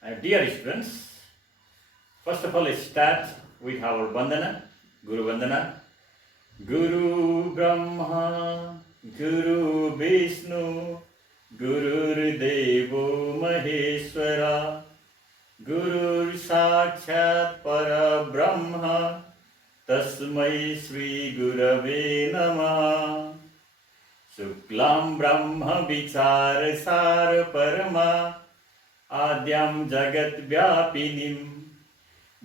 Dear students, first of all, let's start with our Vandana, Guru Vandana. Guru Brahma, Guru Vishnu, Guru Devo Maheshwara, Guru Sakshat Para Brahma, Tasmai Sri Gurave Namaha. Shuklam Brahma Vichar Sar Parama, Adyam Jagat Vyapinim,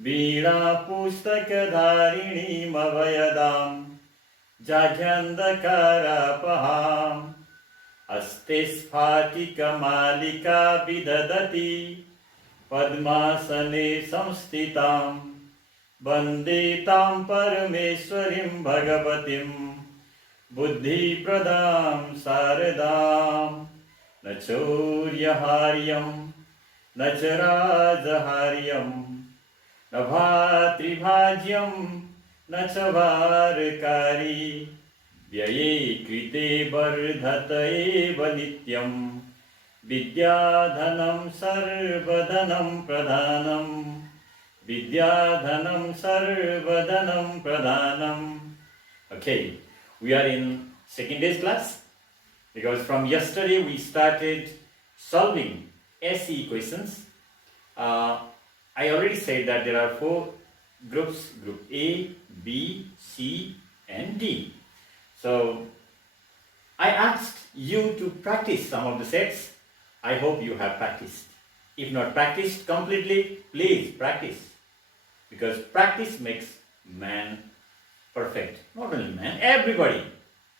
Veena Pustakadharinim Avayadam, Jagyandakarapaham, Aste Sphatika Malika Vidadati, Padmasane Samstitam, Bande Tam Parameswarim Bhagavatim, Buddhi Pradam Saradam, Nachoryaharyam, Nacharajaharyam, Nabhatribhagyam, Nachavarkari, Vyaye Krite Vardhataye Vanityam, Vidyadhanam Sarvadhanam Pradhanam, Vidyadhanam Sarvadhanam Pradhanam. Okay, we are in second day's class because from yesterday we started solving SE questions. I already said that there are four groups, group A, B, C and D. So I asked you to practice some of the sets. I hope you have practiced. If not practiced completely, please practice, because practice makes man perfect. Not only man, everybody.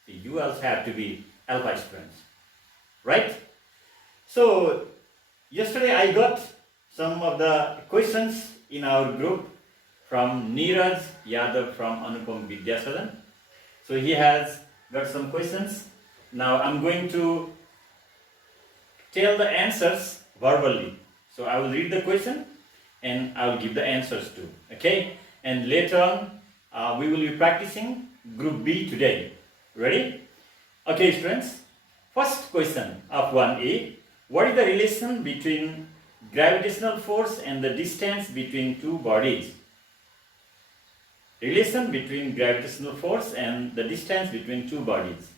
You also have to be Alpha students, right? So yesterday I got some of the questions in our group from Neeraj Yadav from Anupam Vidyasadan. So he has got some questions. Now I'm going to tell the answers verbally. So I will read the question and I will give the answers too. Okay? And later on we will be practicing group B today. Ready? Okay, students. First question of 1A. What is the relation between gravitational force and the distance between two bodies? Relation between gravitational force and the distance between two bodies.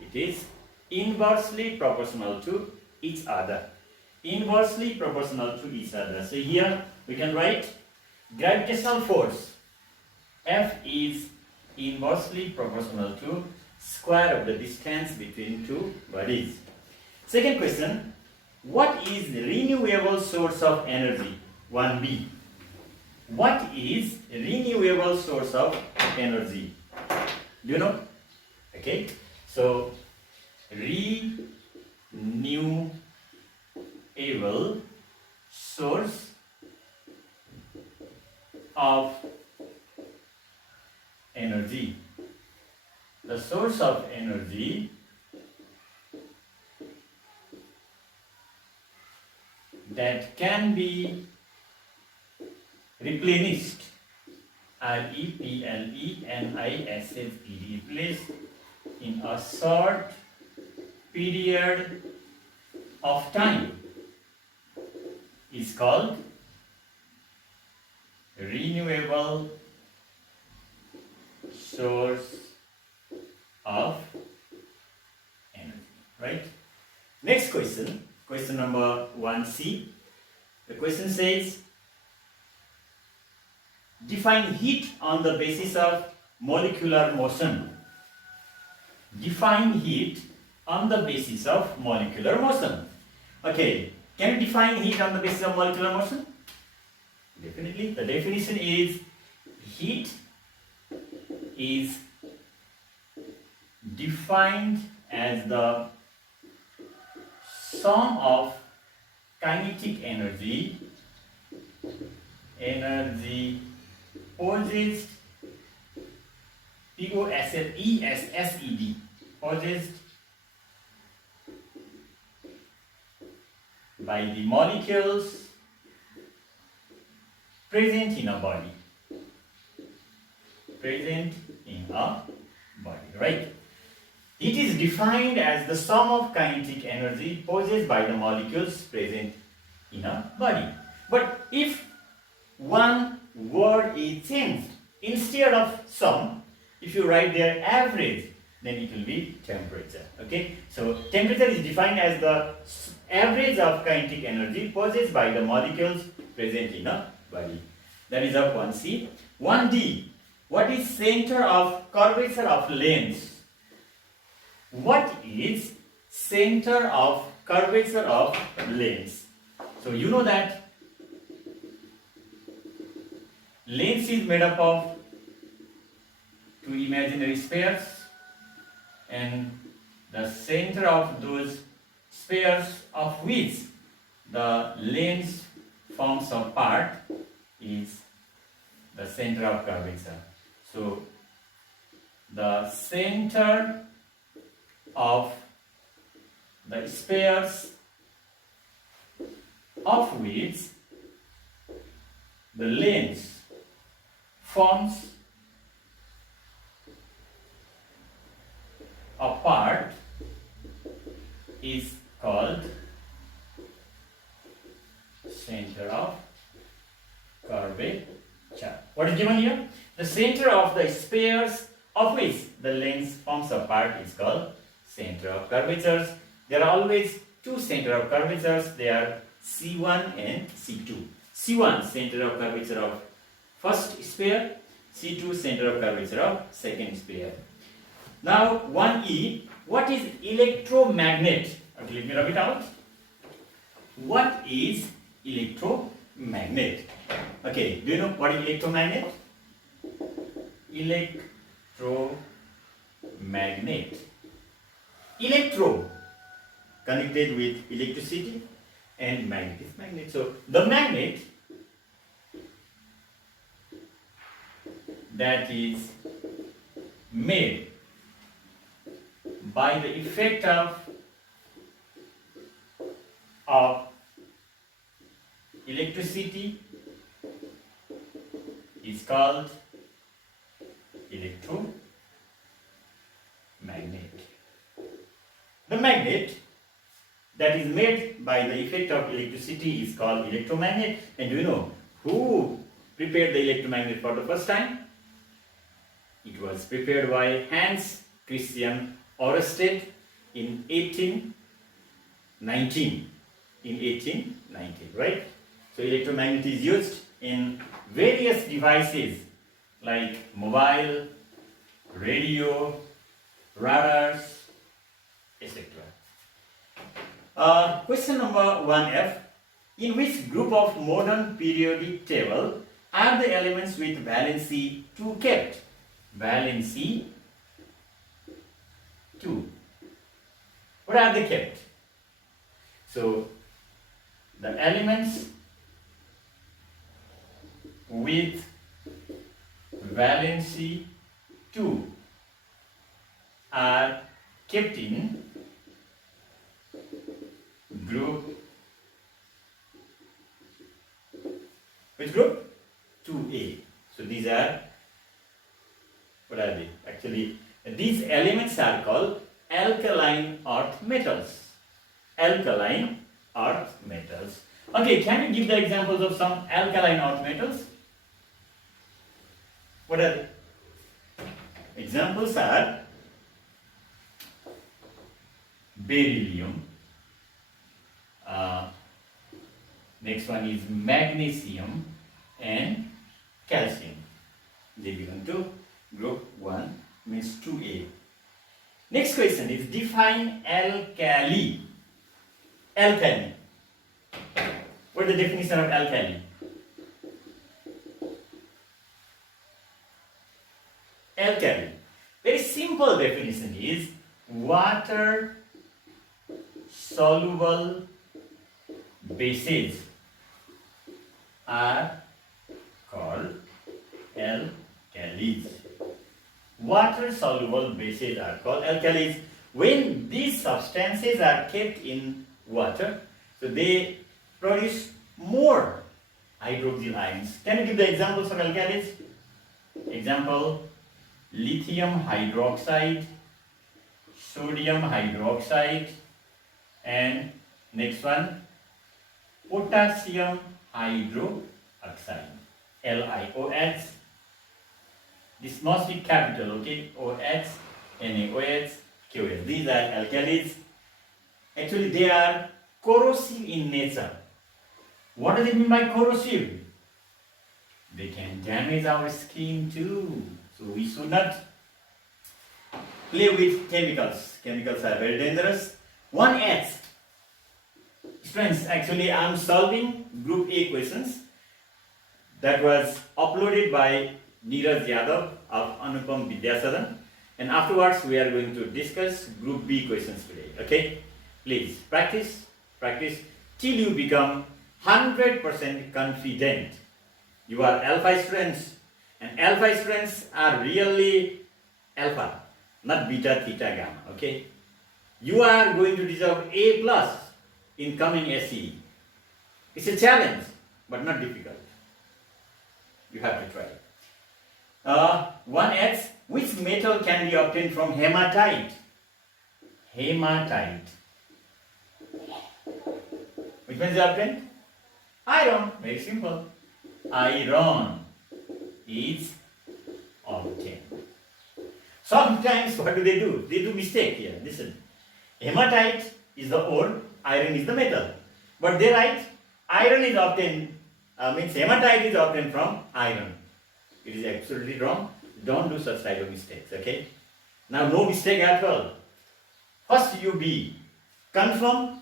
It is inversely proportional to each other. Inversely proportional to each other. So here we can write gravitational force F is inversely proportional to square of the distance between two bodies. Second question, what is renewable source of energy? 1B. What is renewable source of energy? Do you know? Okay. So renewable source of energy. The source of energy that can be replenished, replenished, replaced in a short period of time is called renewable source of energy, right? Next question, question number 1C. The question says, define heat on the basis of molecular motion. Define heat on the basis of molecular motion. Okay, can you define heat on the basis of molecular motion? Definitely. The definition is heat is defined as the sum of kinetic energy possessed possessed by the molecules present in a body. Right? It is defined as the sum of kinetic energy possessed by the molecules present in a body. But if one word is changed, instead of sum, if you write their average, then it will be temperature. Okay, so temperature is defined as the average of kinetic energy possessed by the molecules present in a body. That is of 1C. 1D. What is center of curvature of lens? What is center of curvature of lens? So you know that lens is made up of two imaginary spheres, and the center of those spheres of which the lens forms a part is the center of curvature. So the center of the spheres of which the lens forms a part is called center of curvature. What is given here? The center of the spheres of which the lens forms a part is called center of curvatures. There are always two center of curvatures. They are C1 and C2. C1 center of curvature of first sphere, C2 center of curvature of second sphere. Now 1E, what is electromagnet? Okay, let me rub it out. What is electromagnet? Okay, do you know what is electromagnet? Electromagnet. Electro connected with electricity and magnet is magnet. So the magnet that is made by the effect of electricity is called electromagnet. The magnet that is made by the effect of electricity is called electromagnet. And do you know who prepared the electromagnet for the first time? It was prepared by Hans Christian Ørsted in 1819. In 1819, right? So electromagnet is used in various devices like mobile, radio, radars, etc. Question number 1F. In which group of modern periodic table are the elements with valency 2 kept? Valency 2. What are they kept? So the elements with valency 2 are kept in group, which group? 2A. So these are, what are they? Actually, these elements are called alkaline earth metals. Alkaline earth metals. Okay, can you give the examples of some alkaline earth metals? What are they? Examples are beryllium. Next one is magnesium and calcium. They belong to group 1, means 2A. Next question is define alkali. Alkali. What is the definition of alkali? Alkali. Very simple definition is water soluble bases are called alkalis. Water soluble bases are called alkalis. When these substances are kept in water, so they produce more hydroxyl ions. Can you give the examples of alkalis? Example, lithium hydroxide, sodium hydroxide, and next one, potassium hydroxide, LiOH. This must be capital, okay? OH, NaOH, KOH. These are alkalis. Actually, they are corrosive in nature. What does it mean by corrosive? They can damage our skin too. So we should not play with chemicals. Chemicals are very dangerous. 1H. Friends, actually I am solving group A questions that was uploaded by Neeraj Yadav of Anupam Vidyasadan, and afterwards we are going to discuss group B questions today. Okay? Please practice till you become 100% confident. You are alpha students, and alpha students are really alpha, not beta, theta, gamma. Okay? You are going to deserve A plus in coming SE. It's a challenge, but not difficult. You have to try. 1H. Which metal can be obtained from hematite? Hematite. Which metal is obtained? Iron. Very simple. Iron is obtained. Sometimes what do? They do mistake here. Listen. Hematite is the ore, iron is the metal. But they write iron is obtained, means hematite is obtained from iron. It is absolutely wrong. Don't do such type of mistakes, okay? Now, no mistake at all. First, you be confirm,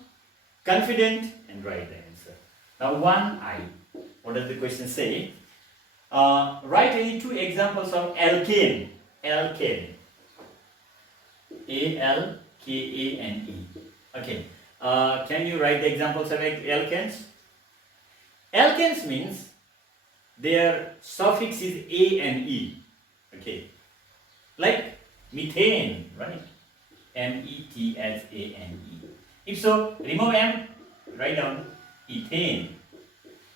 confident, and write the answer. Now, 1I. What does the question say? Write any two examples of alkane. Alkane. A-L-K-A-N-E. Okay. Can you write the examples of alkanes? Alkanes means their suffix is A and E. Okay. Like methane, right? M-E-T-H-A-N-E. If so, remove M, write down ethane.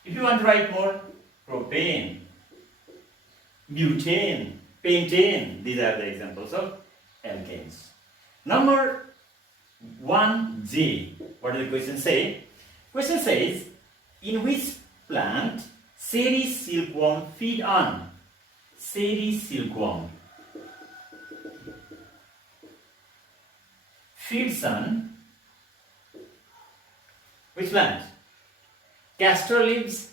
If you want to write more, propane, butane, pentane. These are the examples of alkanes. Number 1J. What does the question say? Question says, in which plant Seri silkworm feed on? Seri silkworm feeds on which plant? Castor leaves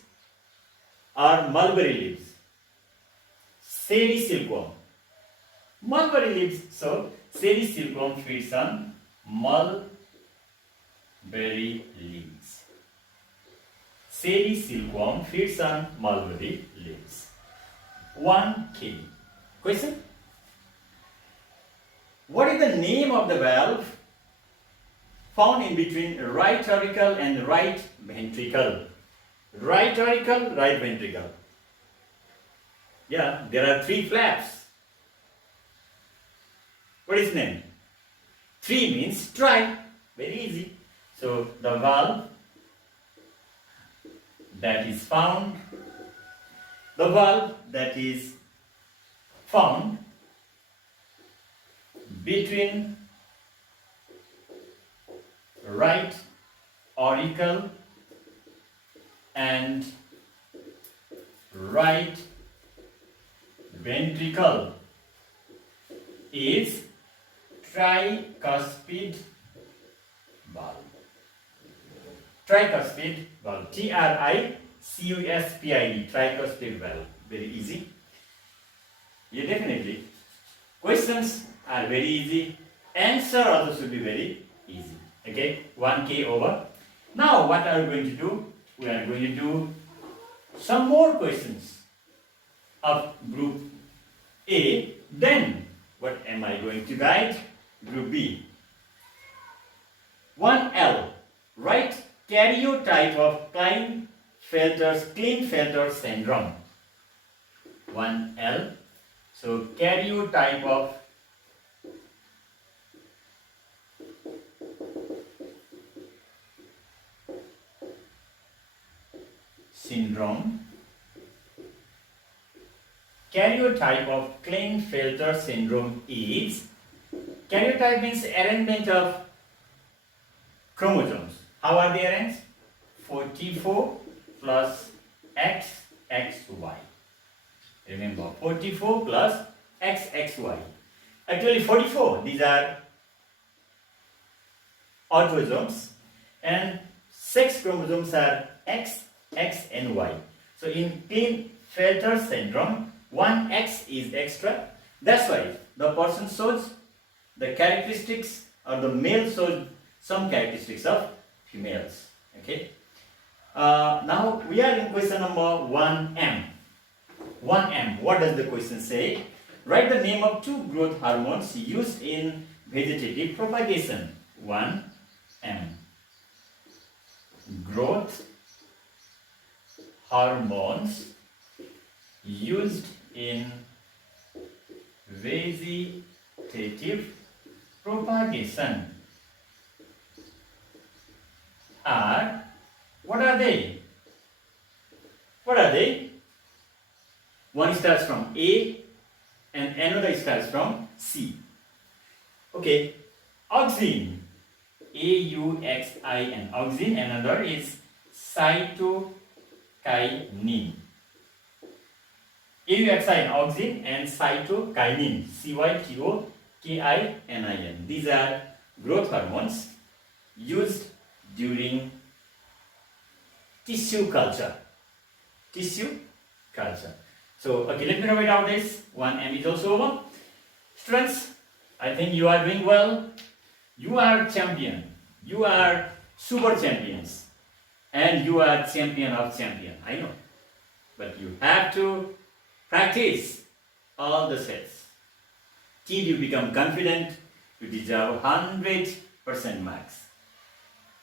or mulberry leaves? Seri silkworm. Mulberry leaves. So, Seri silkworm feeds on mulberry leaves. Seri silkworm feeds on mulberry leaves. 1K. Question? What is the name of the valve found in between right auricle and right ventricle? Right auricle, right ventricle. Yeah, there are three flaps. What is name? Three means try. Very easy. So the valve that is found between right auricle and right ventricle is tricuspid valve. Tricuspid valve. Tricuspid. Tricuspid valve. Very easy. Yeah, definitely. Questions are very easy. Answer also should be very easy. Okay, 1K over. Now, what are we going to do? We are going to do some more questions of group A. Then, what am I going to write? Group B. 1L. Write karyotype of Klinefelter syndrome. 1L. So, karyotype of syndrome. Karyotype of Klinefelter syndrome is, karyotype means arrangement of chromosomes. How are they arranged? 44 plus XXY. Remember, 44 plus XXY. Actually 44, these are autosomes, and sex chromosomes are X, X and Y. So in Klinefelter syndrome, one X is extra. That's why the person shows the characteristics, or the male shows some characteristics of females. Okay. Now we are in question number 1M. 1M. What does the question say? Write the name of two growth hormones used in vegetative propagation. 1M. Growth hormones used in vegetative propagation are, what are they? What are they? One starts from A and another starts from C. Okay, auxin, AUXIN, auxin, another is cytokinin. AUXIN, auxin, and cytokinin, CYTOKININ. These are growth hormones used during tissue culture. Tissue culture. So, okay, let me write out this. 1M is also over. Students, I think you are doing well. You are champion. You are super champions. And you are champion of champion. I know. But you have to practice all the sets. Till you become confident, you deserve 100% marks.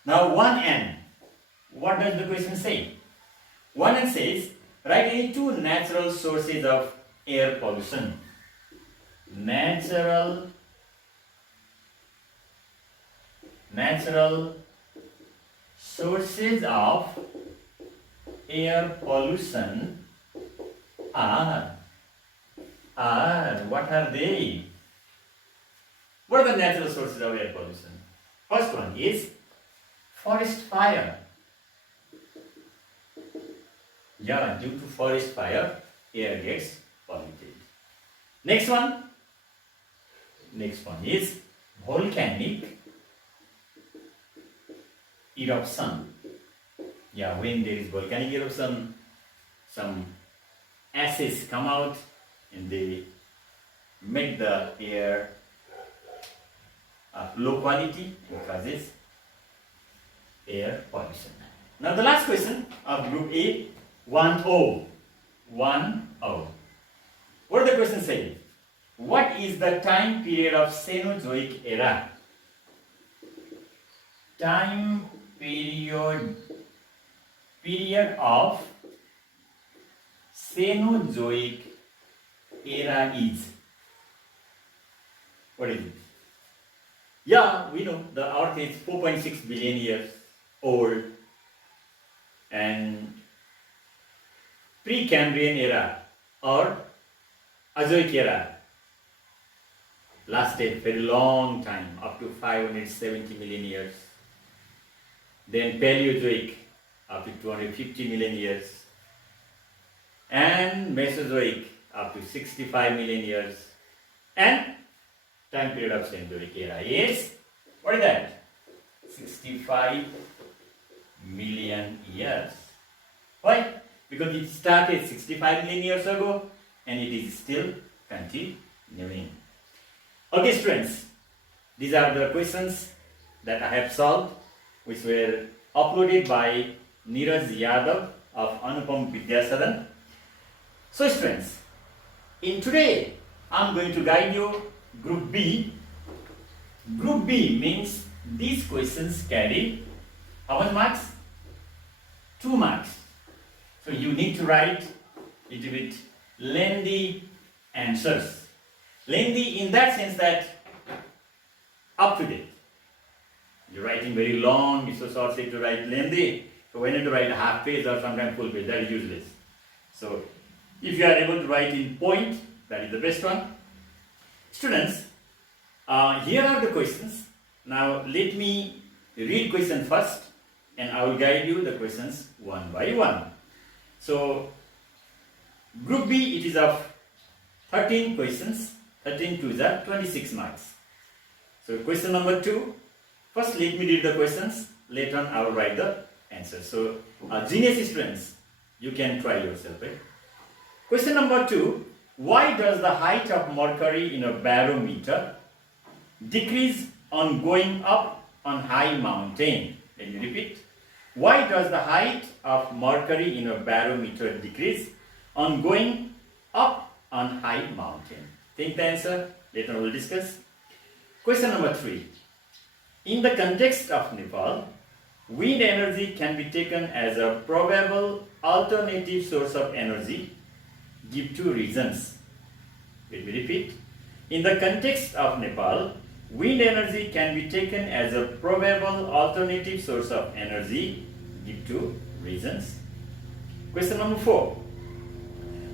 Now 1N. What does the question say? 1N says, write any two natural sources of air pollution. Natural sources of air pollution are, what are they? What are the natural sources of air pollution? First one is forest fire. Yeah, due to forest fire, air gets polluted. Next one is volcanic eruption. Yeah, when there is volcanic eruption, some ashes come out and they make the air of low quality and causes air pollution. Now the last question of group A, 1O. 1O. What does the question say? What is the time period of Cenozoic era? Time period of Cenozoic era is. What is it? Yeah, we know the Earth is 4.6 billion years old, and Precambrian era or Azoic era lasted very long time, up to 570 million years. Then Paleozoic up to 250 million years, and Mesozoic up to 65 million years, and time period of Cenozoic era is, what is that? 65 million years. Why? Because it started 65 million years ago and it is still continuing. Okay, students, these are the questions that I have solved, which were uploaded by Neeraj Yadav of Anupam Vidyasadan. So students, in today I am going to guide you Group B. Group B means these questions carry how much marks? 2 marks. So you need to write a little bit lengthy answers. Lengthy in that sense that up to date. You're writing very long, it's so short to write lengthy. So when you to write a half page or sometimes full page, that is useless. So if you are able to write in point, that is the best one. Students, here are the questions. Now let me read question first and I will guide you the questions one by one. So, Group B, it is of 13 questions, 13 twos are 26 marks. So, question number 2, first let me read the questions, later on I will write the answers. So, genius students, you can try yourself, right? Question number 2, why does the height of mercury in a barometer decrease on going up on high mountain? Let me repeat. Why does the height of mercury in a barometer decrease on going up on high mountain? Think the answer. Later we will discuss. Question number 3. In the context of Nepal, wind energy can be taken as a probable alternative source of energy. Give 2 reasons. Let me repeat. In the context of Nepal, wind energy can be taken as a probable alternative source of energy. Give 2 reasons. Question number 4.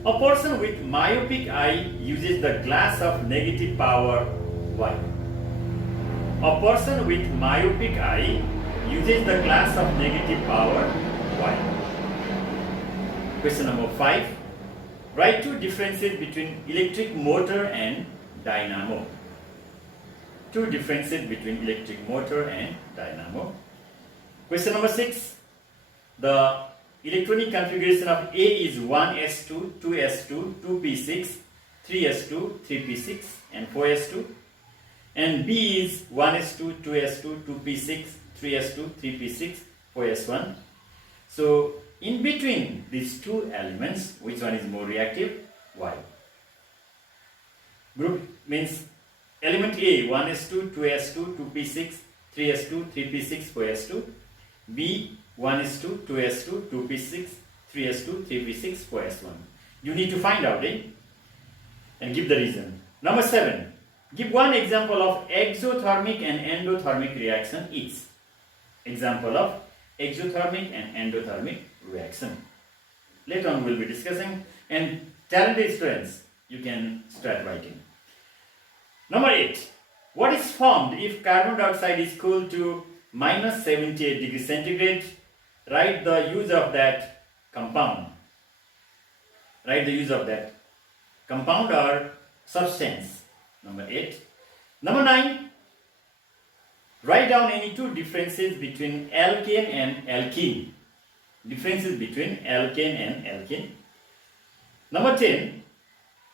A person with myopic eye uses the glass of negative power. Why? A person with myopic eye uses the glass of negative power. Why? Question number 5. Write 2 differences between electric motor and dynamo. 2 differences between electric motor and dynamo. Question number 6. The electronic configuration of A is 1s2, 2s2, 2p6, 3s2, 3p6 and 4s2. And B is 1s2, 2s2, 2p6, 3s2, 3p6, 4s1. So, in between these 2 elements, which one is more reactive? Why? Group means element A, 1s2, 2s2, 2p6, 3s2, 3p6, 4s2. B, 1s2, 2s2, 2p6, 3s2, 3p6, 4s1. You need to find out and give the reason. Number 7. Give 1 example of exothermic and endothermic reaction each. Example of exothermic and endothermic reaction. Later on we will be discussing, and talented students, you can start writing. Number 8. What is formed if carbon dioxide is cooled to minus 78 degrees centigrade? Write the use of that compound. Write the use of that compound or substance. Number 8. Number 9. Write down any 2 differences between alkane and alkene. Differences between alkane and alkene. Number 10.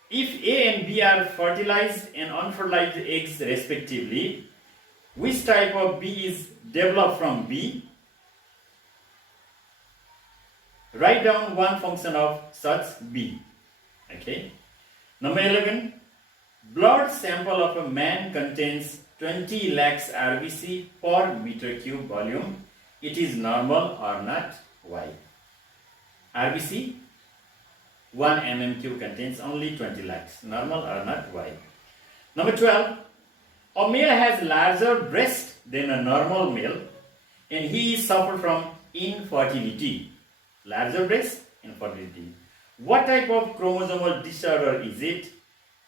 If A and B are fertilized and unfertilized eggs respectively, which type of bee is developed from B? Write down 1 function of such bee. Okay. Number 11. Blood sample of a man contains 20 lakhs RBC per meter cube volume. It is normal or not? Why? RBC 1 mm3 contains only 20 lakhs. Normal or not? Why? Number 12. A male has larger breast than a normal male and he suffer from infertility. Larger breast, infertility. What type of chromosomal disorder is it?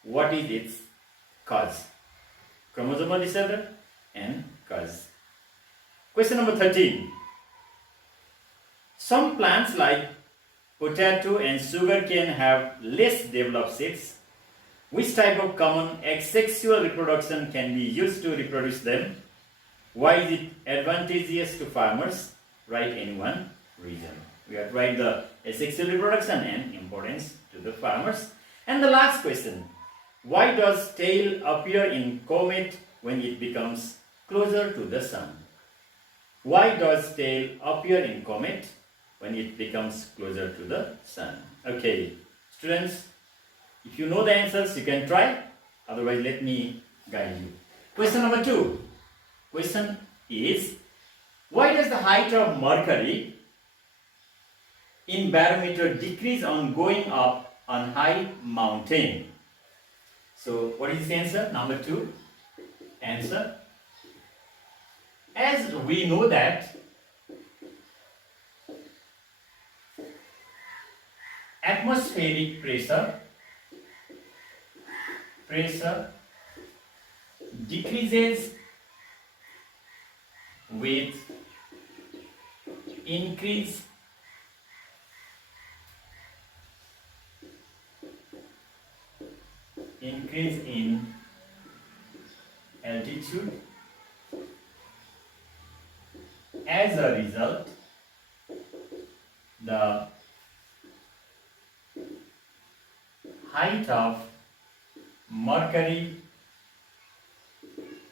What is its cause? Chromosomal disorder and cause. Question number 13. Some plants like potato and sugarcane have less developed seeds. Which type of common asexual reproduction can be used to reproduce them? Why is it advantageous to farmers? Write any 1 reason. We have to write the asexual reproduction and importance to the farmers. And the last question. Why does tail appear in comet when it becomes closer to the sun? Why does tail appear in comet when it becomes closer to the sun? Okay, students, if you know the answers, you can try. Otherwise, let me guide you. Question number 2. Question is, why does the height of mercury in barometer decrease on going up on high mountain? So, what is the answer? Number 2. Answer. As we know that atmospheric pressure decreases with increase in altitude. As a result, the height of mercury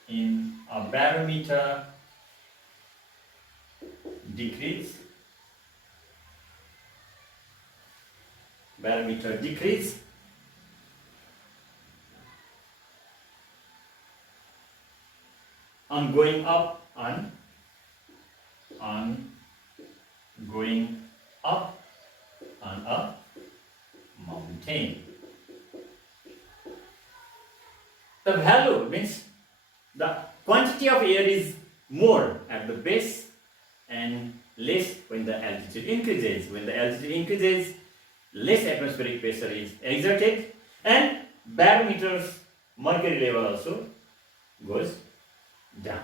in a barometer decrease. On going up on a mountain. The value means the quantity of air is more at the base and less when the altitude increases. When the altitude increases, less atmospheric pressure is exerted and barometer's mercury level also goes down.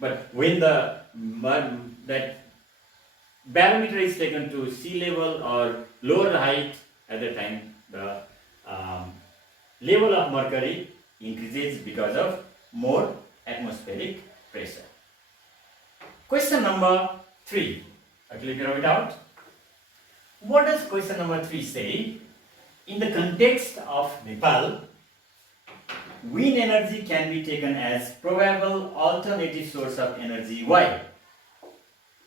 But when that barometer is taken to sea level or lower height, at the time the level of mercury increases because of more atmospheric pressure. Question number 3. Actually, you write it out. What does question number 3 say? In the context of Nepal, wind energy can be taken as probable alternative source of energy. Why?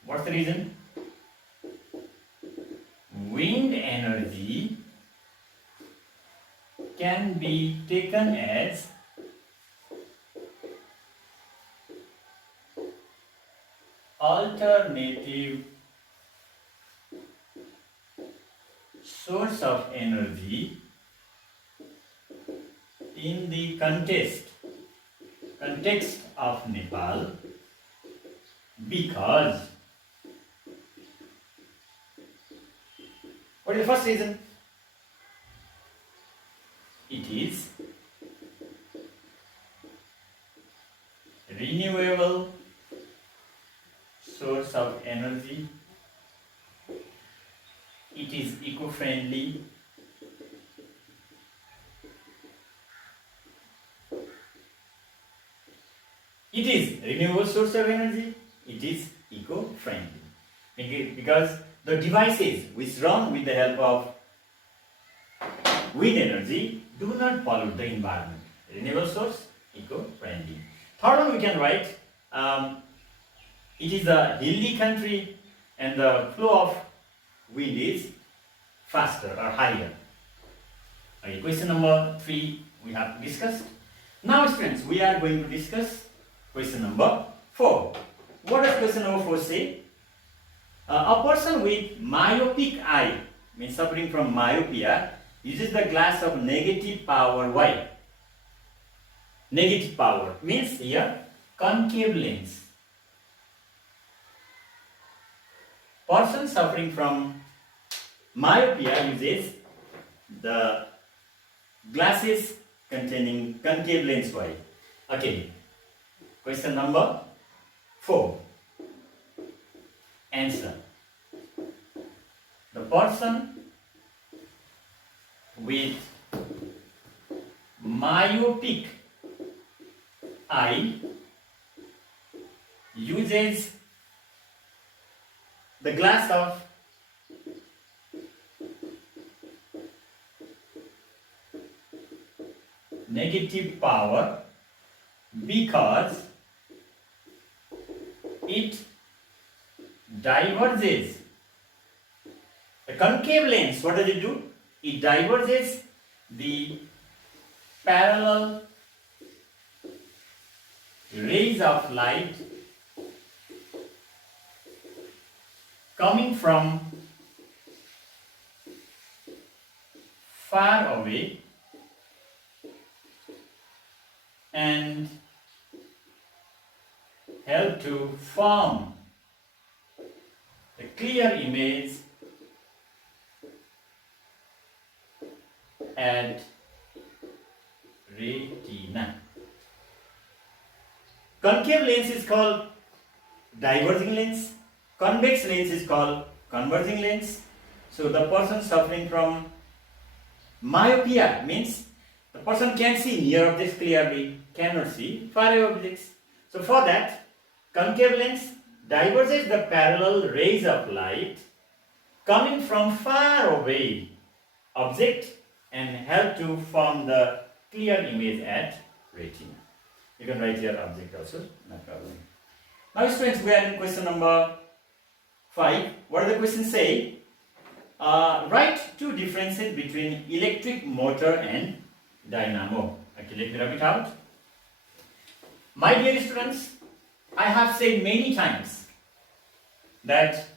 What's the reason? Wind energy can be taken as alternative source of energy in the context of Nepal because what is the first reason? It is renewable source of energy. It is eco-friendly. It is renewable source of energy. It is eco-friendly. Because the devices which run with the help of wind energy do not pollute the environment. Renewable source, eco-friendly. Third one we can write, it is a hilly country and the flow of wind is faster or higher. Okay, question number 3 we have discussed. Now students, we are going to discuss question number 4. What does question number 4 say? A person with myopic eye, means suffering from myopia, uses the glass of negative power. Why? Negative power means here concave lens. Person suffering from myopia uses the glasses containing concave lens. Why? Okay. Question number 4. Answer. The person with myopic eye uses the glass of negative power because it diverges. The concave lens, what does it do? It diverges the parallel rays of light coming from far away and help to form a clear image at retina. Concave lens is called diverging lens. Convex lens is called converging lens. So the person suffering from myopia means the person can see near objects clearly, cannot see far away objects. So for that, concave lens diverges the parallel rays of light coming from far away object and help to form the clear image at retina. You can write your object also, no problem. Now students, we are in question number 5. What does the question say? Write two differences between electric motor and dynamo. Okay, let me rub it out. My dear students, I have said many times that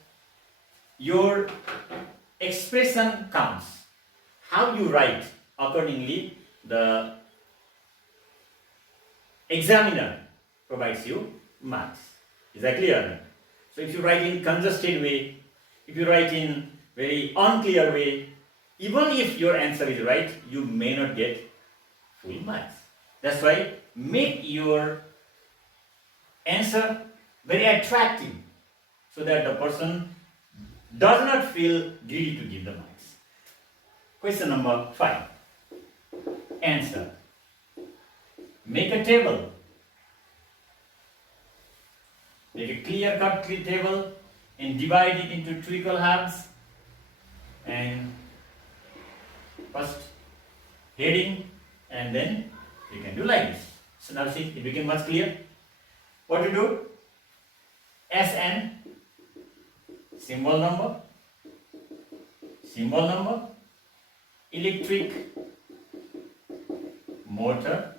your expression counts. How you write, accordingly the examiner provides you marks. Is that clear? So if you write in congested way, if you write in very unclear way, even if your answer is right, you may not get full marks. That's why make your answer very attractive so that the person does not feel greedy to give the marks. Question number 5. Answer. Make a table. Make a clear-cut table and divide it into two equal halves. And first heading, and then you can do like this. So now see, it became much clear. What to do? SN, symbol number, electric motor,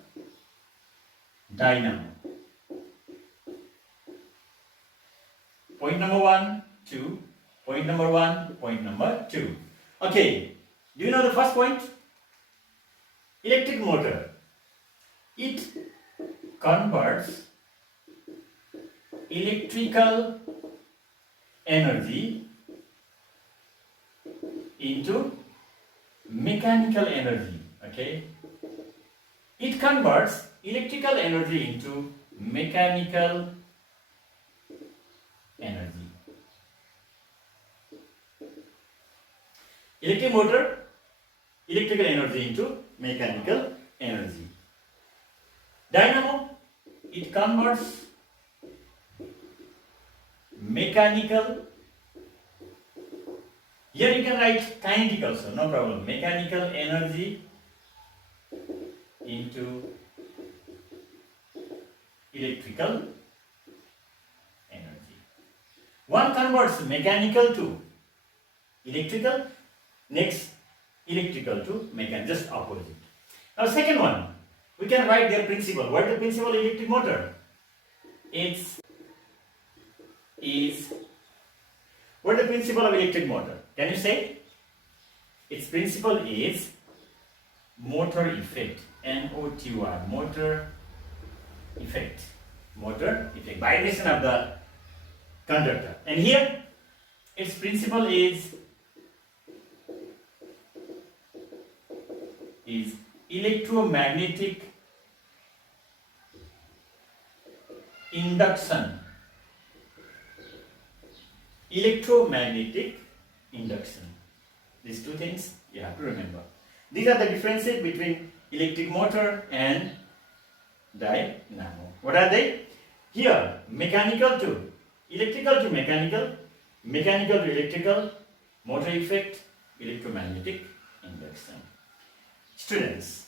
dynamo. Point number 1, 2. Point number 1, point number 2. Okay, do you know the first point? Electric motor. It converts electrical energy into mechanical energy. Okay, it converts electrical energy into mechanical energy. Electric motor, electrical energy into mechanical energy. Dynamo, it converts mechanical. Here you can write kinetic also, no problem. Mechanical energy into electrical energy. One converts mechanical to electrical, next electrical to mechanical, just opposite. Now second one, we can write their principle. What is the principle of electric motor? What is the principle of electric motor? Can you say? Its principle is motor effect. N-O-T-O-R, motor effect. Motor effect, vibration of the conductor. And here, its principle is electromagnetic induction. Electromagnetic induction. These two things you have to remember. These are the differences between electric motor and dynamo. What are they? Here, mechanical to electrical to mechanical, mechanical to electrical, motor effect, electromagnetic induction. Students,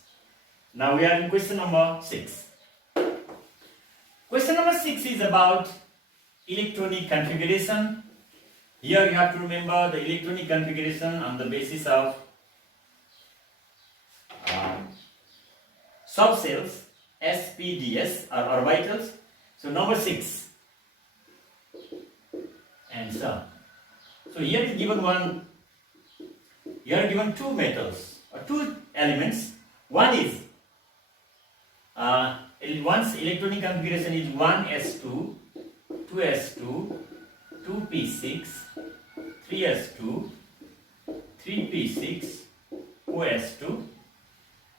now we are in question number 6. Question number 6 is about electronic configuration. Here you have to remember the electronic configuration on the basis of subcells, SPDS or orbitals. So number 6. Answer. So here is given one. Here are given two metals or two elements. One is one's electronic configuration is 1s2, 2s2, 2p6, 3s2, 3p6, 4s2.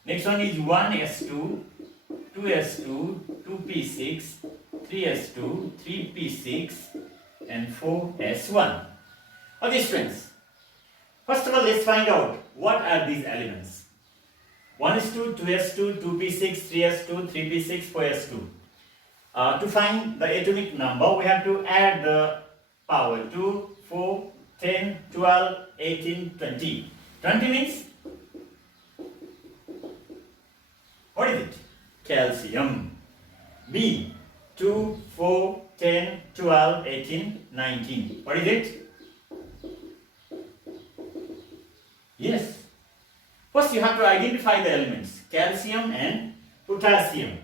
Next one is 1s2, 2s2, 2p6, 3s2, 3p6, and 4s1. Okay, students. First of all, let's find out what are these elements. 1s2, 2s2, 2p6, 3s2, 3p6, 4s2. To find the atomic number, we have to add the power 2, 4, 10, 12, 18, 20. 20 means, what is it? Calcium. B, 2, 4, 10, 12, 18, 19. What is it? Yes. First you have to identify the elements, calcium and potassium.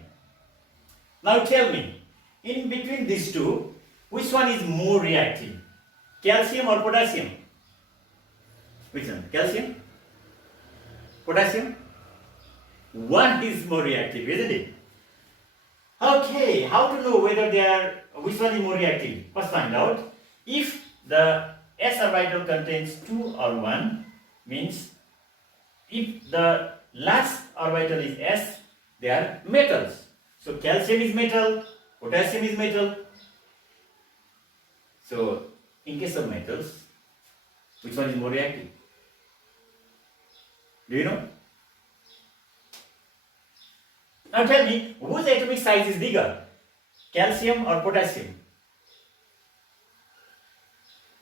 Now tell me, in between these two, which one is more reactive? Calcium or potassium? Which one? Calcium? Potassium? One is more reactive, isn't it? Okay, how to know whether which one is more reactive? First find out. If the s orbital contains 2 or 1, means if the last orbital is s, they are metals. So calcium is metal, potassium is metal. So in case of metals, which one is more reactive? Do you know? Now tell me, whose atomic size is bigger? Calcium or potassium?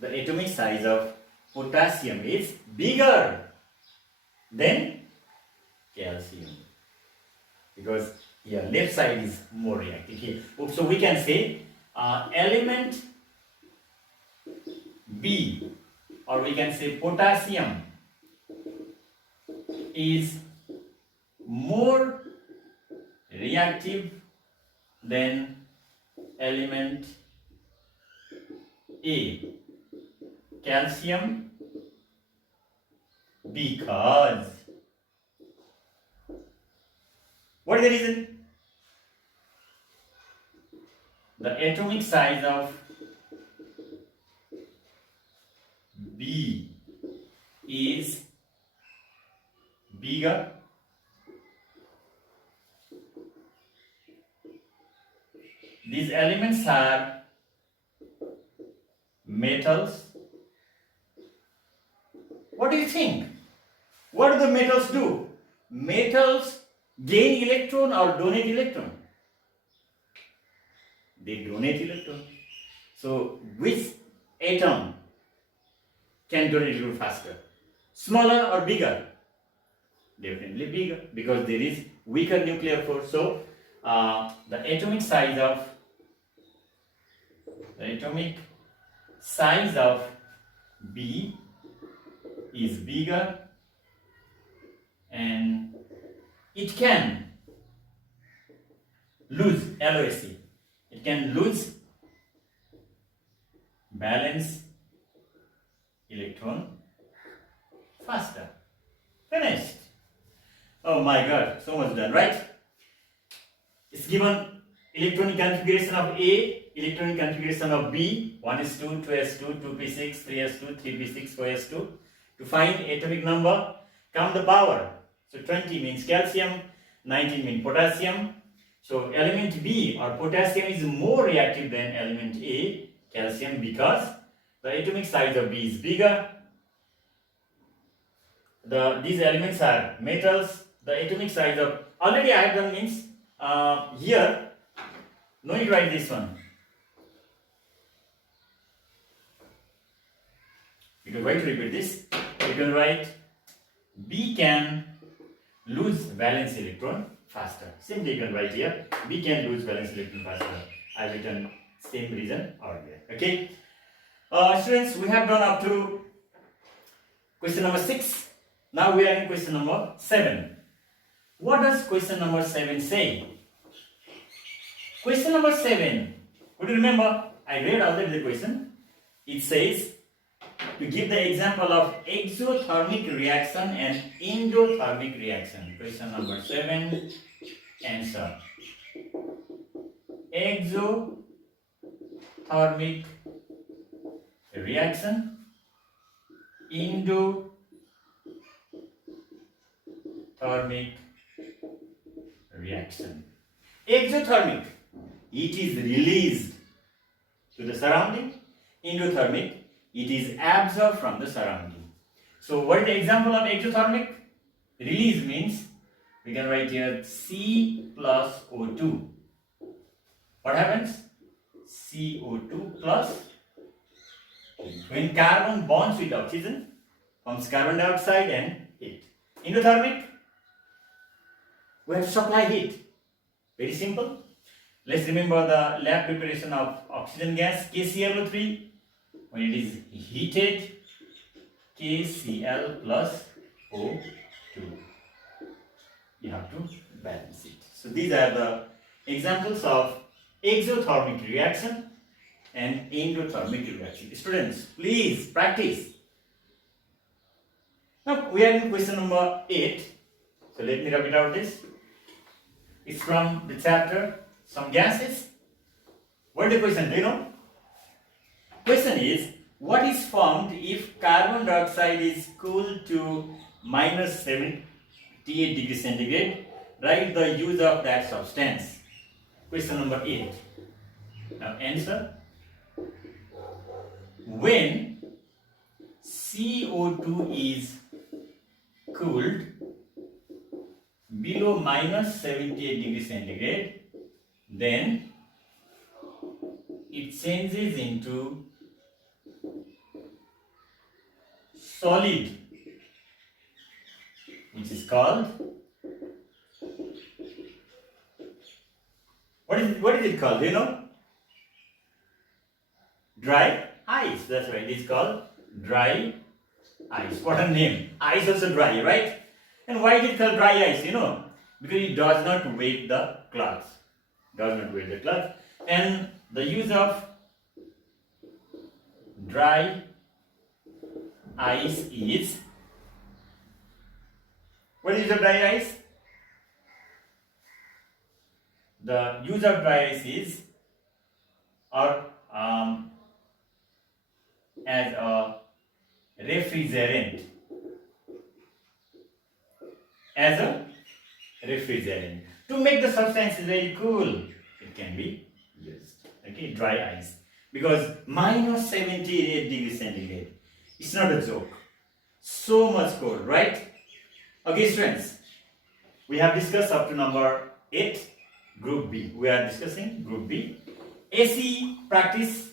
The atomic size of potassium is bigger than calcium. Because here left side is more reactive here. So we can say element B, or we can say potassium, is more reactive than element A, calcium, because what is the reason? The atomic size of B is bigger these elements are metals. What do you think? What do the metals do? Metals gain electron or donate electron? They donate electron. So which atom can donate electron faster? Smaller or bigger? Definitely bigger, because there is weaker nuclear force. So the atomic size of B is bigger, and it can lose LOSC. It can lose valence electron faster. Finished. Oh my God, so much done, right? It's given electronic configuration of A, electronic configuration of B, 1s2, 2s2, 2p6, 3s2, 3p6, 4s2. To find atomic number, count the power. So 20 means calcium, 19 means potassium. So element B or potassium is more reactive than element A, calcium, because the atomic size of B is bigger. These elements are metals. The atomic size of, already I have done, means here, no need to write this one. Because why to repeat this? You can write B can lose valence electron faster. Simply you can write here, B can lose valence electron faster. I have written same reason earlier. Okay. Students, we have done up to question number 6. Now we are in question number 7. What does question number 7 say? Question number 7, would you remember? I read already the question. It says to give the example of exothermic reaction and endothermic reaction. Question number 7, answer. Exothermic reaction, endothermic reaction. Exothermic, it is released to the surrounding. endothermic, it is absorbed from the surrounding. So what is the example of exothermic? Release means we can write here C plus O2. What happens? CO2 plus, when carbon bonds with oxygen, forms carbon dioxide and heat. Endothermic, we have to supply heat. Very simple. Let's remember the lab preparation of oxygen gas, KClO3. When it is heated, KCl plus O2. You have to balance it. So these are the examples of exothermic reaction and endothermic reaction. Students, please practice. Now we are in question number 8. So let me rub it out this. It's from the chapter Some Gases. What is the question? Do you know? Question is, what is formed if carbon dioxide is cooled to minus 78 degrees centigrade? Write the use of that substance. Question number 8. Now answer. When CO2 is cooled below minus 78 degrees centigrade, then it changes into solid, which is called, what is it called? Do you know? Dry ice. That's right. It is called dry ice. What a name! Ice also dry, right? And why is it called dry ice? You know, because it does not weight the cloth. And the use of dry ice is, what is the dry ice? The use of dry ice is, or as a refrigerant. As a refrigerant. To make the substance very cool, it can be used. Okay, dry ice. Because minus 78 degrees centigrade. It's not a joke. So much cold, right? Okay, students. We have discussed up to number 8, Group B. We are discussing Group B. AC practice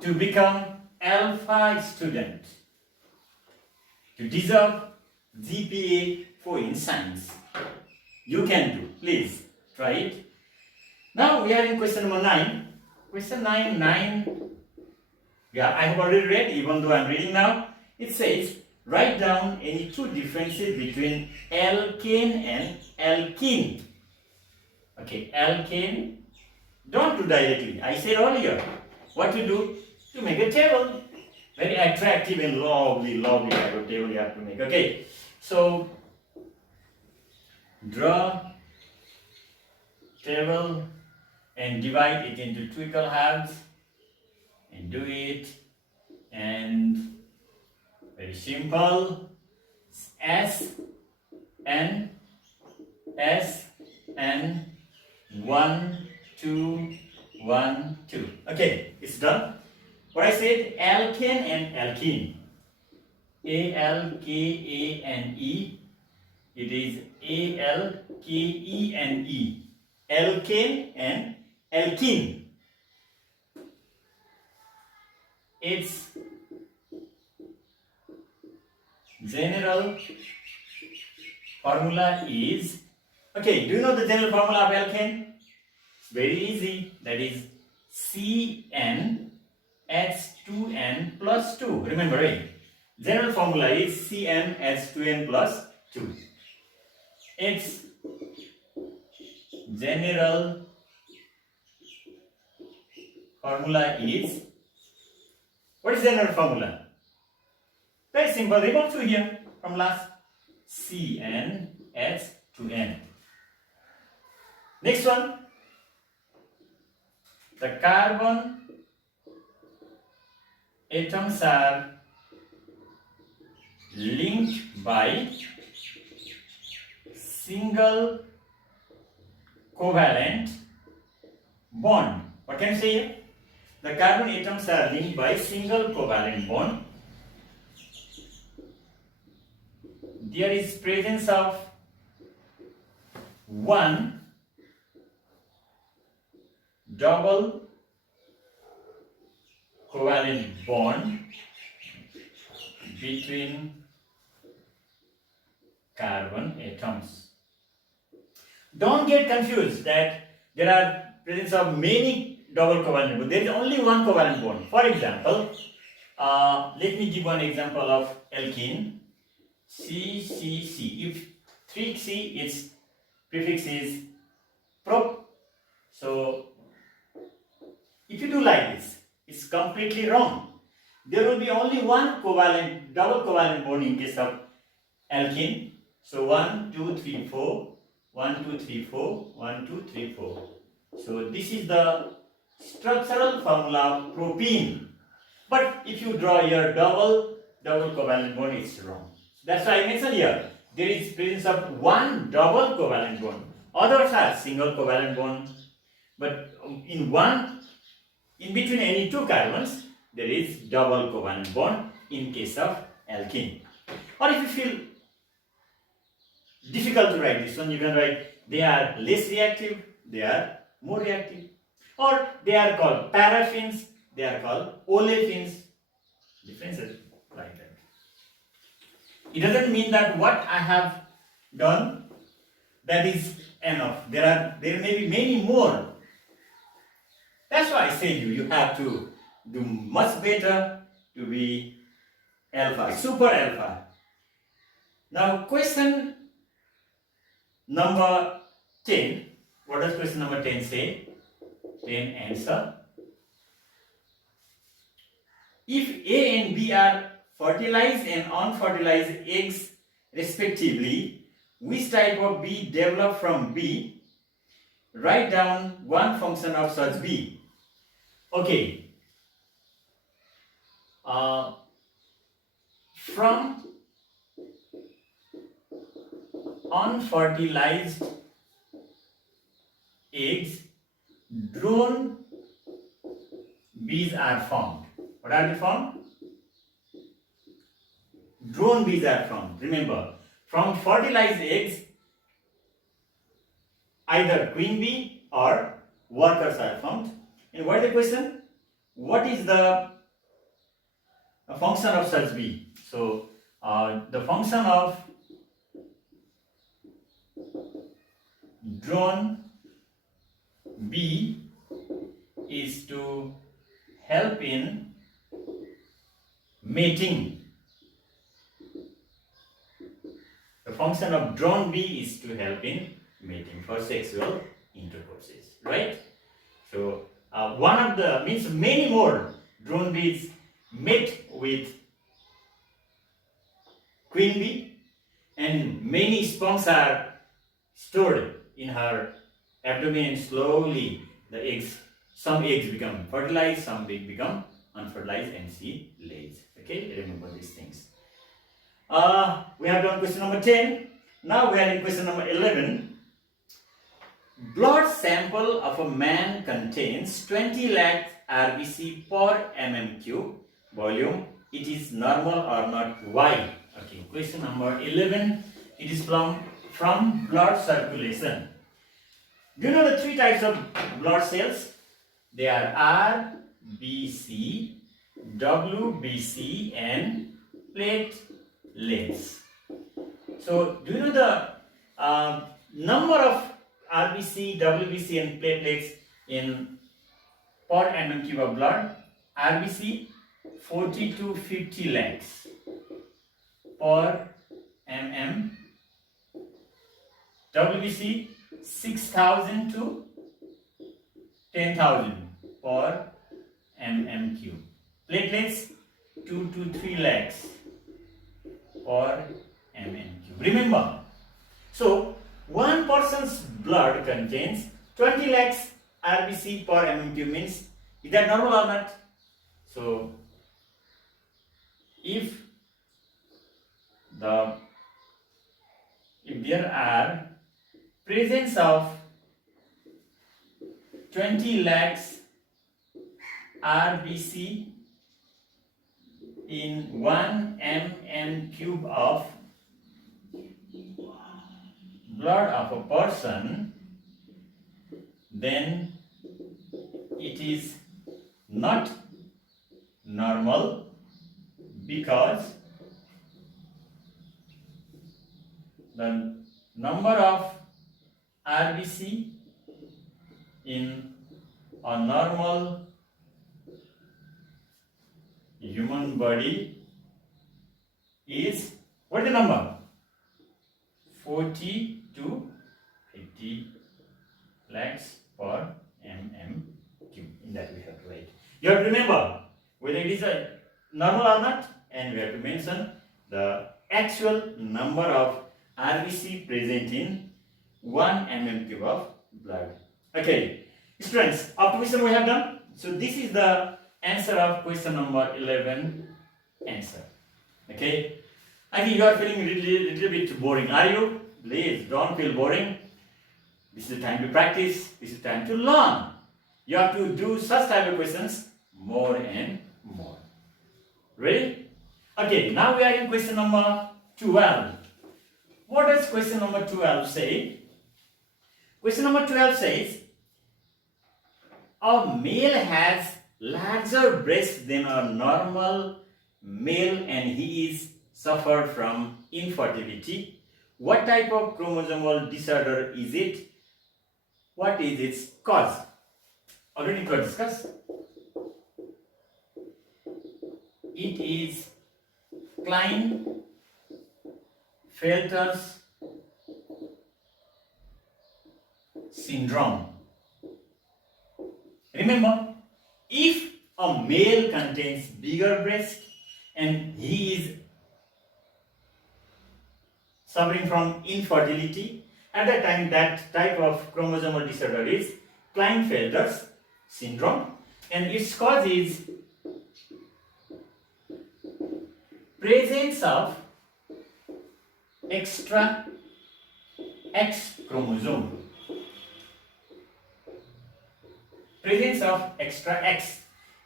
to become alpha student. To deserve GPA 4 in science. You can do. Please try it. Now we are in question number 9. Question 9. Yeah, I have already read, even though I am reading now. It says, write down any two differences between alkane and alkene. Okay, alkane. Don't do directly. I said earlier, what to do? To make a table. Very attractive and lovely type of table you have to make. Okay, so draw table and divide it into two equal halves and do it, and very simple, S and 1 2 1 2. Okay, it's done. What I said, alkane and alkene. ALKANE. It is ALKENE. Alkane and alkene. Its general formula is, okay, do you know the general formula of alkane? It's very easy. That is CnH2n plus 2. Remember, right? General formula is CnH2n plus 2. Its general formula is, what is general formula? Very simple. Remove 2 here from last. CnH2n. Next one. The carbon atoms are linked by single covalent bond. What can you say here? the carbon atoms are linked by single covalent bond. There is presence of one double covalent bond between carbon atoms. Don't get confused that there are presence of many double covalent bonds. There is only one covalent bond. For example, let me give one example of alkene. CCC. If 3C, its prefix is prop. So if you do like this, it's completely wrong. There will be only one covalent, double covalent bond in case of alkene. So 1, 2, 3, 4, 1, 2, 3, 4, 1, 2, 3, 4. So this is the structural formula of propene. But if you draw your double covalent bond, it's wrong. That's why I mentioned here, there is presence of one double covalent bond. Others are single covalent bond. But in between any two carbons, there is double covalent bond in case of alkene. Or if you feel difficult to write this one, you can write they are less reactive, they are more reactive. Or they are called paraffins, they are called olefins. Differences like that. It doesn't mean that what I have done, that is enough. There may be many more. That's why I say you have to do much better to be alpha, super alpha. Now question number 10. What does question number 10 say? 10 answer. If A and B are fertilized and unfertilized eggs respectively, which type of bee developed from B? Write down one function of such bee. Okay. From unfertilized eggs, drone bees are formed. What are they formed? Drone bees are formed. Remember, from fertilized eggs, either queen bee or workers are formed. And what is the question? What is the function of such bee? So, the function of drone bee is to help in mating. The function of drone bee is to help in mating for sexual intercourses, right? So one of the means many more drone bees mate with queen bee, and many sperms are stored in her abdomen, and slowly the eggs, some eggs become fertilized, some eggs become unfertilized, and she lays. Okay, remember these things. We have done question number 10. Now we are in question number 11. Blood sample of a man contains 20 lakh RBC per mm cube volume. It is normal or not? Why? Okay, question number 11. It is from blood circulation. Do you know the three types of blood cells? They are RBC, WBC, and platelets. So, do you know the number of RBC, WBC, and platelets in per mm cube of blood? RBC 40 to 50 lakhs per mm. WBC 6,000 to 10,000 per mm cube. Platelets 2 to 3 lakhs per mm cube. Remember, so one person's blood contains 20 lakhs RBC per mm cube, means is that normal or not? So if there are presence of 20 lakhs RBC in 1 mm cube of blood of a person, then it is not normal because the number of RBC in a normal human body is, what is the number? 40 to 50 lakhs per mm cube. In that we have to write. You have to remember whether it is a normal or not, and we have to mention the actual number of RBC present in 1 mm cube of blood. Okay, students, up to question we have done. So this is the answer of question number 11 answer. Okay, I think you are feeling little bit boring. Are you? Please don't feel boring. This is the time to practice. This is the time to learn. You have to do such type of questions more and more. Ready? Okay, now we are in question number 12. What does question number 12 say? Question number 12 says, a male has larger breasts than a normal male and he is suffered from infertility. What type of chromosomal disorder is it? What is its cause? Already got discussed. It is Klinefelter's syndrome. Remember, if a male contains bigger breast and he is suffering from infertility, at that time that type of chromosomal disorder is Klinefelter's syndrome, and its cause is presence of extra X chromosome. Presence of extra X.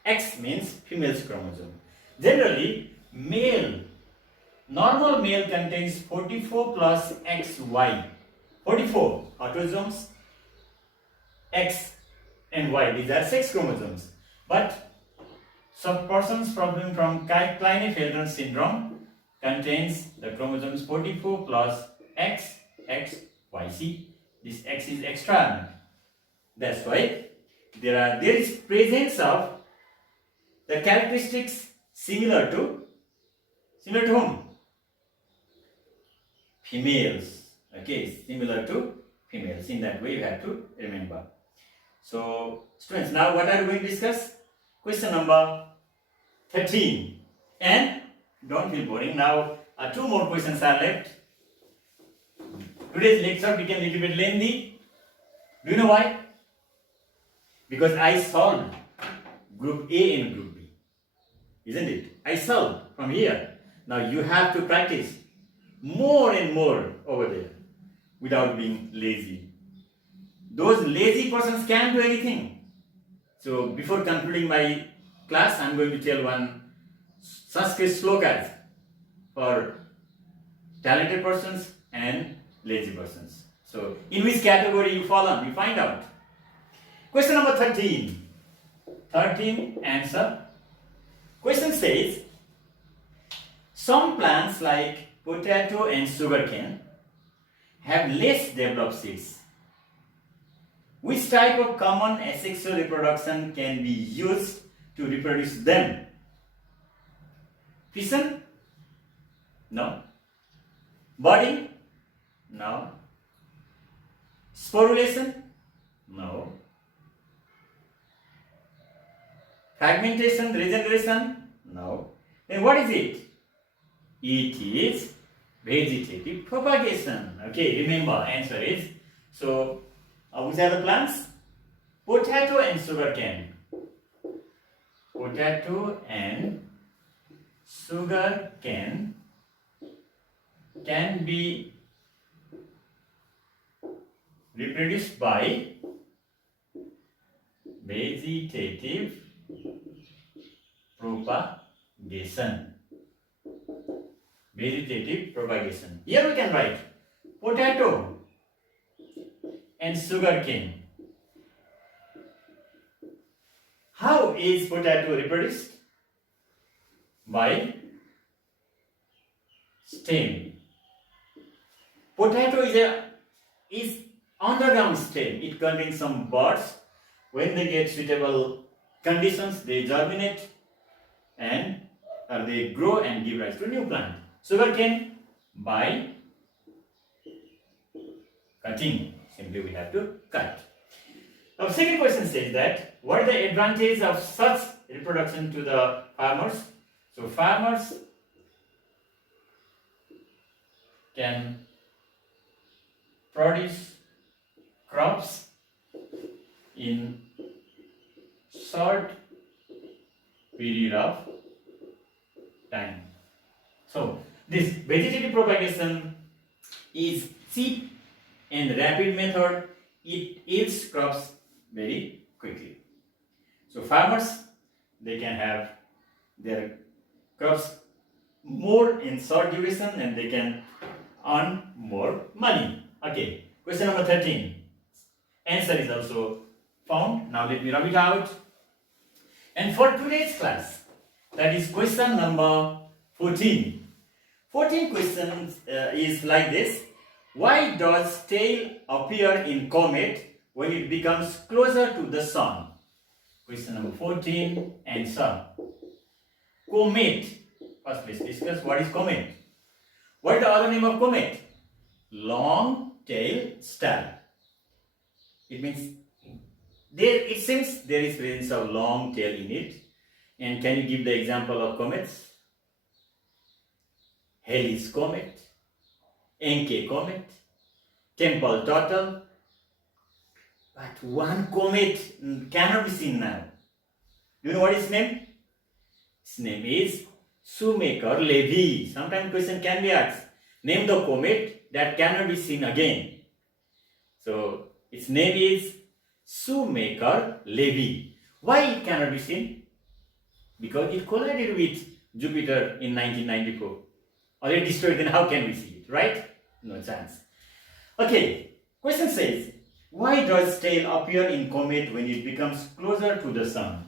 X means female's chromosome. Generally, normal male contains 44 plus XY. 44 autosomes, X and Y. These are sex chromosomes. But some persons suffering from Klinefelter syndrome contains the chromosomes 44 plus X, X, Y. See, this X is extra. That's why there is presence of the characteristics similar to whom? Females. Okay, similar to females. In that way you have to remember. So students, now what are we going to discuss? Question number 13. And don't feel boring. Now 2 more questions are left. Today's lecture became a little bit lengthy. Do you know why? Because I solved group A and group B. Isn't it? I solved from here. Now you have to practice more and more over there without being lazy. Those lazy persons can't do anything. So before concluding my class, I am going to tell one Sanskrit slokas for talented persons and lazy persons. So in which category you fall on, you find out. Question number 13. 13 answer. Question says, some plants like potato and sugarcane have less developed seeds. Which type of common asexual reproduction can be used to reproduce them? Fission? No. Budding? No. Sporulation? No. Fragmentation, regeneration? No. Then what is it? It is vegetative propagation. Okay, remember, answer is, so which are the plants? Potato and sugarcane. Potato and sugarcane can be reproduced by vegetative propagation. Vegetative propagation. Here we can write potato and sugarcane. How is potato reproduced? By stem. Potato is underground stem. It contains some buds. When they get suitable conditions, they germinate and they grow and give rise to a new plant. Sugarcane by cutting. Simply we have to cut. Now, second question says that what are the advantages of such reproduction to the farmers? So farmers can produce crops in short period of time. So this vegetative propagation is cheap and rapid method. It yields crops very quickly. So farmers, they can have their crops more in short duration and they can earn more money. Okay, question number 13. Answer is also found. Now let me rub it out. And for today's class, that is question number 14. 14 questions is like this. Why does tail appear in comet when it becomes closer to the sun? Question number 14, answer. Comet. First let's discuss what is comet. What is the other name of comet? Long tail star. It means it seems there is presence of long tail in it. And can you give the example of comets? Halley's comet, Encke comet, Temple Turtle. But one comet cannot be seen now. Do you know what its name? Its name is Shoemaker-Levy. Sometimes question can be asked. Name the comet that cannot be seen again. So its name is Shoemaker-Levy. Why it cannot be seen? Because it collided with Jupiter in 1994. Already destroyed, then how can we see it, right? No chance. Okay, question says, why does tail appear in comet when it becomes closer to the sun?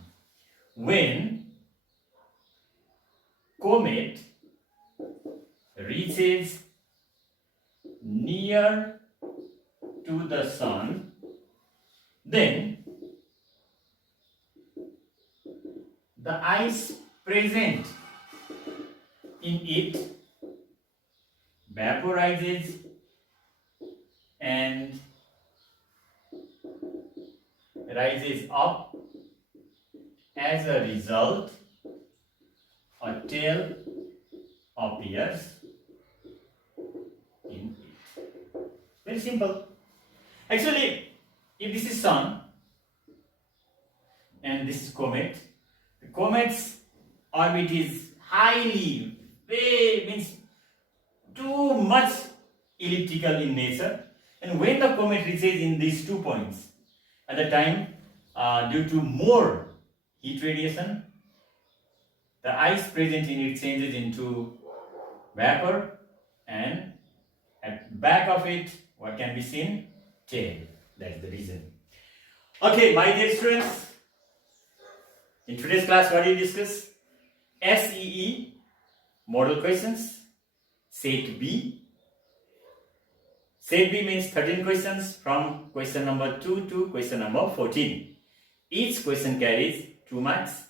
When comet reaches near to the sun, then the ice present in it vaporizes and rises up. As a result, a tail appears in it. Very simple. Actually, if this is sun and this is comet, the comet's orbit is highly, means too much elliptical in nature, and when the comet reaches in these 2 points, at the time due to more heat radiation, the ice present in it changes into vapor, and at back of it, what can be seen? Tail. That's the reason. Okay, my dear students, in today's class, what did we discuss? SEE model questions, set B. Set B means 13 questions from question number 2 to question number 14. Each question carries 2 marks.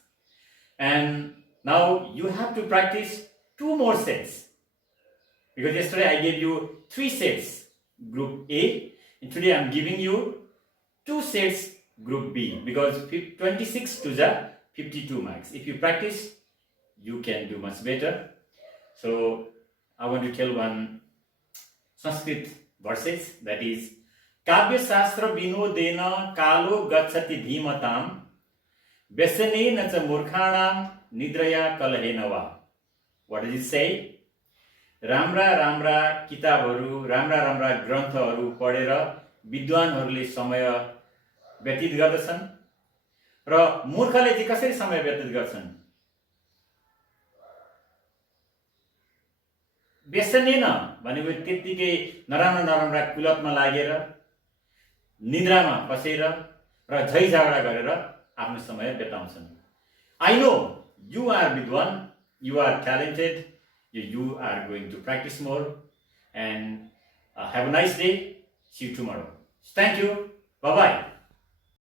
And now you have to practice 2 more sets. Because yesterday I gave you 3 sets, group A. And today I am giving you 2 sets, group B. Because 26 to the 52 marks. If you practice, you can do much better. So I want to tell one Sanskrit verses, that is Kavya Shastra Vinodena Kalo Gachati Dhimatam Vyasane Nacha Murkhanam Nidraya Kalahenava. What does it say? Ramra Ramra Kitabharu, Ramra Ramra Granthaharu पढेर विद्वानहरूले समय व्यतीत गर्दछन् र मूर्खले चाहिँ कसरी समय व्यतीत गर्छन्? व्यसनीन भनेको त्यत्तिकै नराम्रा कुलतमा लागेर, निद्रामा बसेर र झैझगडा गरेर आफ्नो समय बिताउँछन्। I know you are विद्वान, you are talented, you are going to practice more, and have a nice day. See you tomorrow. Thank you. Bye-bye.